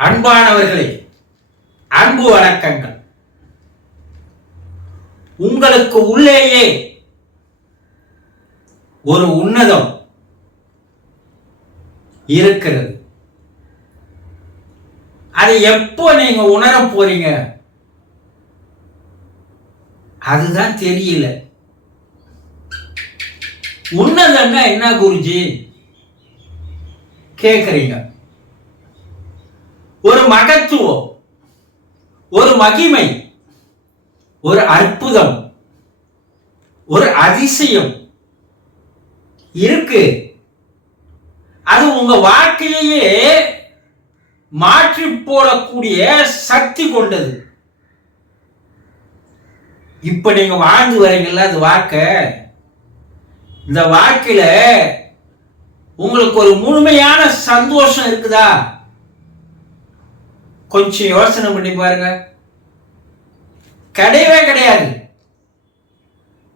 அன்பானவர்களே அன்பு வணக்கங்கள். உங்களுக்கு உள்ளேயே ஒரு உன்னதம் இருக்கிறது. அதை எப்போ நீங்க உணர போறீங்க? அதுதான் தெரியல. உன்னதம்னா என்ன குருஜி? கேக்குறீங்க. ஒரு மகத்துவம் ஒரு மகிமை ஒரு அற்புதம் ஒரு அதிசயம் இருக்கு. அது உங்க வாழ்க்கையே மாற்றி போடக்கூடிய சக்தி கொண்டது. இப்ப நீங்க வாழ்ந்து வரீங்கல்ல அது வாழ்க்கை. இந்த வாழ்க்கையில உங்களுக்கு ஒரு முழுமையான சந்தோஷம் இருக்குதா? கொஞ்சம் யோசனை பண்ணி பாருங்க. கிடையவே கிடையாது.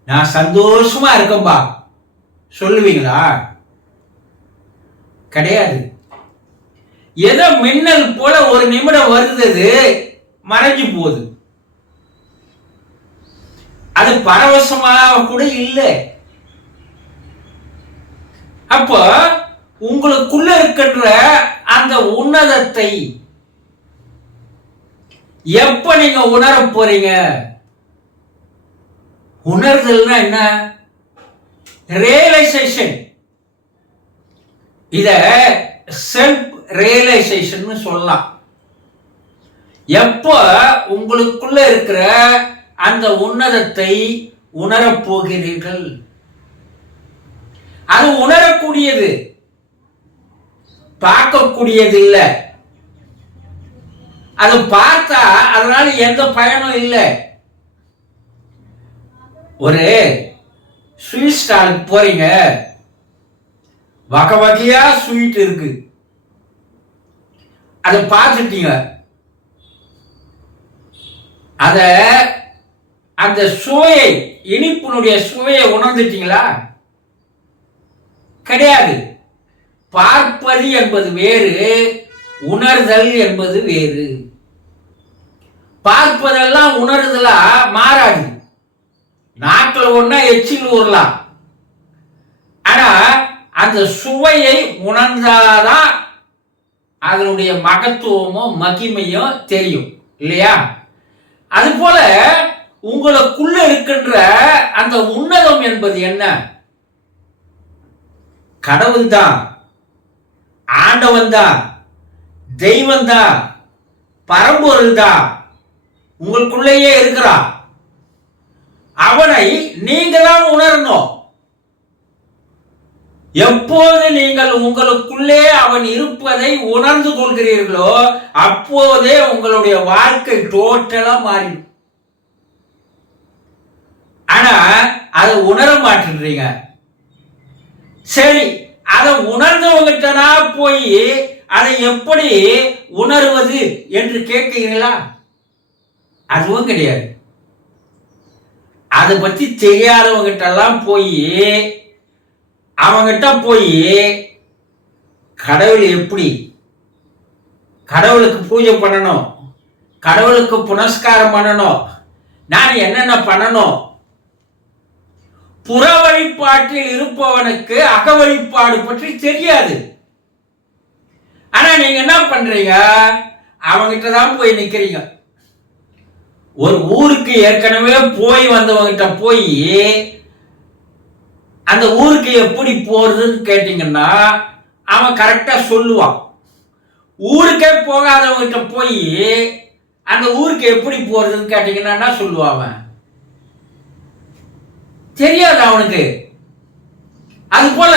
நான் சந்தோஷமா இருக்கேன்பா. சொல்லுவீங்களா? கிடையாது. ஏதோ மின்னல் போல ஒரு நிமிடம் வருது மறைஞ்சு போகுது. அது பரவசமாக கூட இல்லை. அப்போ உங்களுக்குள்ள இருக்கின்ற அந்த உன்னதத்தை எப்ப நீங்க உணர போறீங்க? உணர்தல்னா என்ன? ரியலைசேஷன் இத செல்ஃப் ரியலைசேஷன் சொல்லலாம். எப்போ உங்களுக்குள்ள இருக்கிற அந்த உன்னதத்தை உணரப் போகிறீர்கள்? அது உணரக்கூடியது. பார்க்கக்கூடியது இல்லை. அது பார்த்தா அதனால எந்த பயனும் இல்லை. ஒரு ஸ்வீட் ஸ்டாலுக்கு போறீங்க. வகை வகையா ஸ்வீட் இருக்கு. அதை பார்த்துட்டீங்க. அத அந்த சுவையை இனிப்பினுடைய சுவையை உணர்ந்துட்டீங்களா? கிடையாது. பார்ப்பது என்பது வேறு. உணர்தல் என்பது வேறு. பார்ப்பதெல்லாம் உணர்தலா மாறாது. நாக்கில் ஒன்றா எச்சில் ஊறலாம். ஆனா அந்த சுவையை உணர்ந்தாதான் அதனுடைய மகத்துவமும் மகிமையும் தெரியும். இல்லையா? அது போல உங்களுக்குள்ள இருக்கின்ற அந்த உன்னதம் என்பது என்ன? கடவுள் தான் ஆண்டவன் தான் தெய்வந்தா பரம்பொருள் தான் உங்களுக்குள்ளேயே இருக்கிறான் அவனை நீங்களாம் உணரணும். எப்போது நீங்கள் உங்களுக்குள்ளே அவன் இருப்பதை உணர்ந்து கொள்கிறீர்களோ அப்போதே உங்களுடைய வாழ்க்கை டோட்டலா மாறிடும். ஆனா அதை உணர மாட்டேன்றீங்க. சரி அதை உணர்ந்தவங்கிட்டனா போய் அதை எப்படி உணர்வது என்று கேட்கிறீங்களா அதுவும் கிடையாது. அதை பற்றி தெரியாதவங்கிட்டெல்லாம் போய் அவங்கிட்ட போய் கடவுள் எப்படி? கடவுளுக்கு பூஜை பண்ணணும் கடவுளுக்கு புனஸ்காரம் பண்ணணும் நான் என்னென்ன பண்ணணும்? புற வழிபாட்டில் இருப்பவனுக்கு அக வழிபாடு பற்றி தெரியாது. ஆனா நீங்க என்ன பண்றீங்க? அவங்கிட்ட தான் போய் நிக்கிறீங்க. ஒரு ஊருக்கு ஏற்கனவே போய் வந்தவங்கிட்ட போய் அந்த ஊருக்கு எப்படி போறதுன்னு கேட்டீங்கன்னா அவன் கரெக்டா சொல்லுவான். ஊருக்கே போகாதவங்கிட்ட போய் அந்த ஊருக்கு எப்படி போறதுன்னு கேட்டீங்கன்னா சொல்லுவான் அவன்? தெரியாது அவனுக்கு. அது போல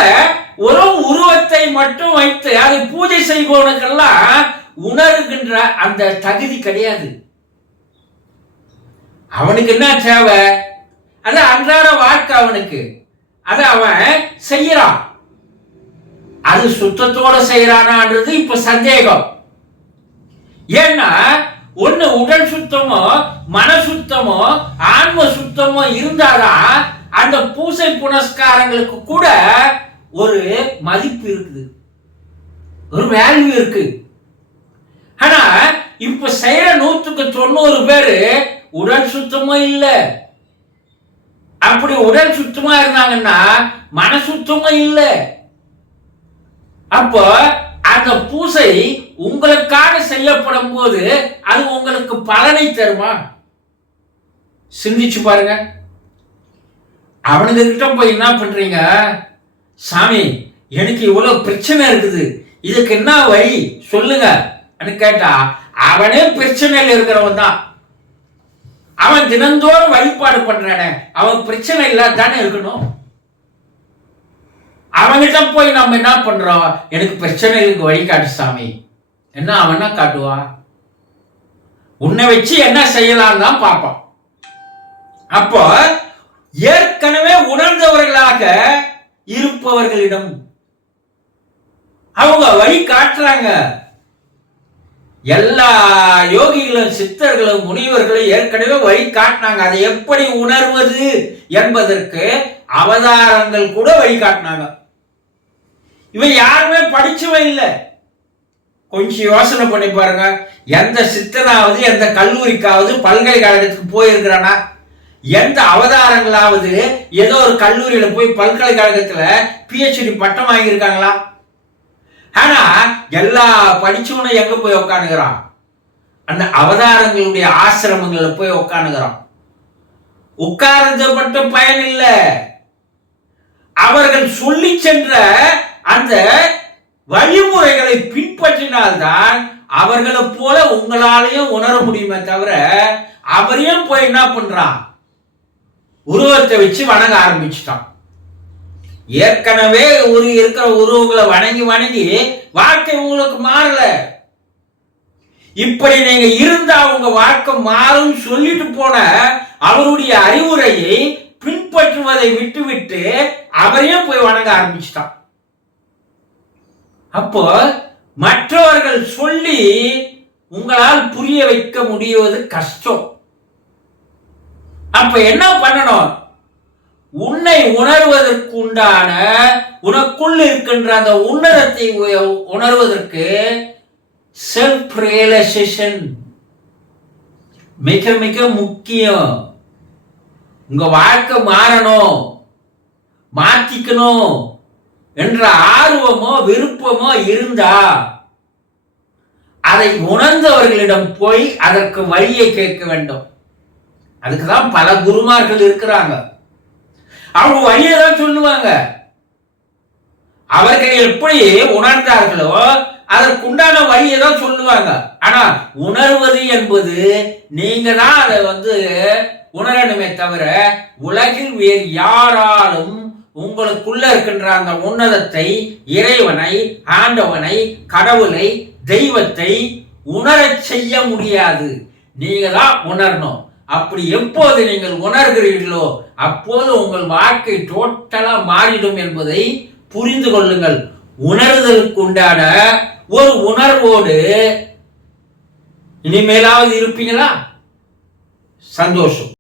ஒரு உருவத்தை மட்டும் வைத்து அதை பூஜை செய்பவனுக்கெல்லாம் உணர்கின்ற அந்த தகுதி கிடையாது. அவனுக்கு என்ன தேவை? அது அன்றாட வாழ்க்கை அவனுக்கு. அதை அவன் செய்யறான். அது சுத்தத்தோட செய்யறானான்றது இப்ப சந்தேகம். ஏன்னா ஒண்ணு உடல் சுத்தமோ மன சுத்தமோ ஆன்ம சுத்தமோ இருந்தாதான் அந்த பூசை புனஸ்காரங்களுக்கு கூட ஒரு மதிப்பு இருக்குது. ஒரு வேல்யூ இருக்கு. ஆனா இப்ப செய்யற நூற்றுக்கு தொண்ணூறு பேரு உடல் சுத்தமும் இல்லை. அப்படி உடல் சுத்தமா இருந்தாங்கன்னா மன சுத்தமும் இல்லை. அப்போ அந்த பூசை உங்களுக்காக செய்யப்படும் போது அது உங்களுக்கு பலனை தருமா? சிந்திச்சு பாருங்க. அவனுங்க கிட்ட போய் என்ன பண்றீங்க? சாமி எனக்கு இவ்வளவு பிரச்சனை இருக்குது. இதுக்கு என்ன வழி? சொல்லுங்க. கேட்டா அவனே பிரச்சனையில் இருக்கிறவன் தான். அவன் தினந்தோறும் வழிபாடு பண்றானே. அவன் பிரச்சனை இல்லாதானே இருக்கணும். அவன்கிட்ட போய் நம்ம என்ன பண்றோம்? எனக்கு பிரச்சனைகளுக்கு வழிகாட்டு சாமி. என்ன அவன் என்ன காட்டுவா? உன்னை வச்சு என்ன செய்யலாம் தான் பார்ப்பான். அப்போ ஏற்கனவே உணர்ந்தவர்களாக இருப்பவர்களிடம் அவங்க வழி காட்டுறாங்க. எல்லா யோகிகளும் சித்தர்களும் முனிவர்களும் ஏற்கனவே வழி காட்டினாங்க. அதை எப்படி உணர்வது என்பதற்கு அவதாரங்கள் கூட வழி காட்டினாங்க. இவன் யாருமே படிச்சவன் இல்லை. கொஞ்சம் யோசனை பண்ணி பாருங்க. எந்த சித்தனாவது எந்த கல்லூரிக்காவது பல்கலைக்கழகத்துக்கு போயிருக்கிறானா? எந்த அவதாரங்களாவது ஏதோ ஒரு கல்லூரியில போய் பல்கலைக்கழகத்துல பிஹெச்டி பட்டம் வாங்கியிருக்காங்களா? ஆனா எல்லா படிச்சவனும் எங்க போய் உட்காந்துக்கிறான் அந்த அவதாரங்களுடைய ஆசிரமங்கள்ல போய் உட்காந்துக்கிறான் உட்கார்றது மட்டும் பயன் இல்லை. அவர்கள் சொல்லி சென்ற அந்த வழிமுறைகளை பின்பற்றினால்தான் அவர்களை போல உங்களாலையும் உணர முடியுமே தவிர அவரையும் போய் என்ன பண்றான்? உருவத்தை வச்சு வணங்க ஆரம்பிச்சிட்டான். ஏற்கனவே ஒரு இருக்கிற உருவங்களை வணங்கி வணங்கி வாழ்க்கை உங்களுக்கு மாறல. இப்படி நீங்க இருந்தா உங்க வாழ்க்கை மாறும் சொல்லிட்டு போன அவருடைய அறிவுரையை பின்பற்றுவதை விட்டுவிட்டு அவரையும் போய் வணங்க ஆரம்பிச்சிட்டான். அப்போ மற்றவர்கள் சொல்லி உங்களால் புரிய வைக்க முடிவது கஷ்டம். அப்ப என்ன பண்ணணும்? உன்னை உணர்வதற்குண்டான உனக்குள் இருக்கின்ற அந்த உன்னதத்தை உணர்வதற்கு செல்ஃப் ரியலைசேஷன் மிக மிக முக்கியம். உங்க வாழ்க்கை மாறணும் மாத்திக்கணும் என்ற ஆர்வமோ விருப்பமோ இருந்தா அதை உணர்ந்தவர்களிடம் போய் அதற்கு வழியை கேட்க வேண்டும். அதுக்கு தான் பல குருமார்கள் இருக்கிறாங்க. அவங்க வழியை தான் சொல்லுவாங்க. அவர்கள் எப்படி உணர்ந்தார்களோ அதற்குண்டான வழியை தான் சொல்லுவாங்க. ஆனா உணர்வது என்பது நீங்க தான் அதை வந்து உணரணுமே தவிர உலகில் வேறு யாராலும் உங்களுக்குள்ள இருக்கின்ற அந்த உன்னதத்தை இறைவனை ஆண்டவனை கடவுளை தெய்வத்தை உணரச் செய்ய முடியாது. நீங்க தான் உணரணும். அப்படி எப்போது நீங்கள் உணர்கிறீர்களோ அப்போது உங்கள் வாழ்க்கை டோட்டலா மாறிடும் என்பதை புரிந்து கொள்ளுங்கள். உணர்தலுக்கு உண்டான ஒரு உணர்வோடு இனிமேலாவது இருப்பீங்களா? சந்தோஷம்.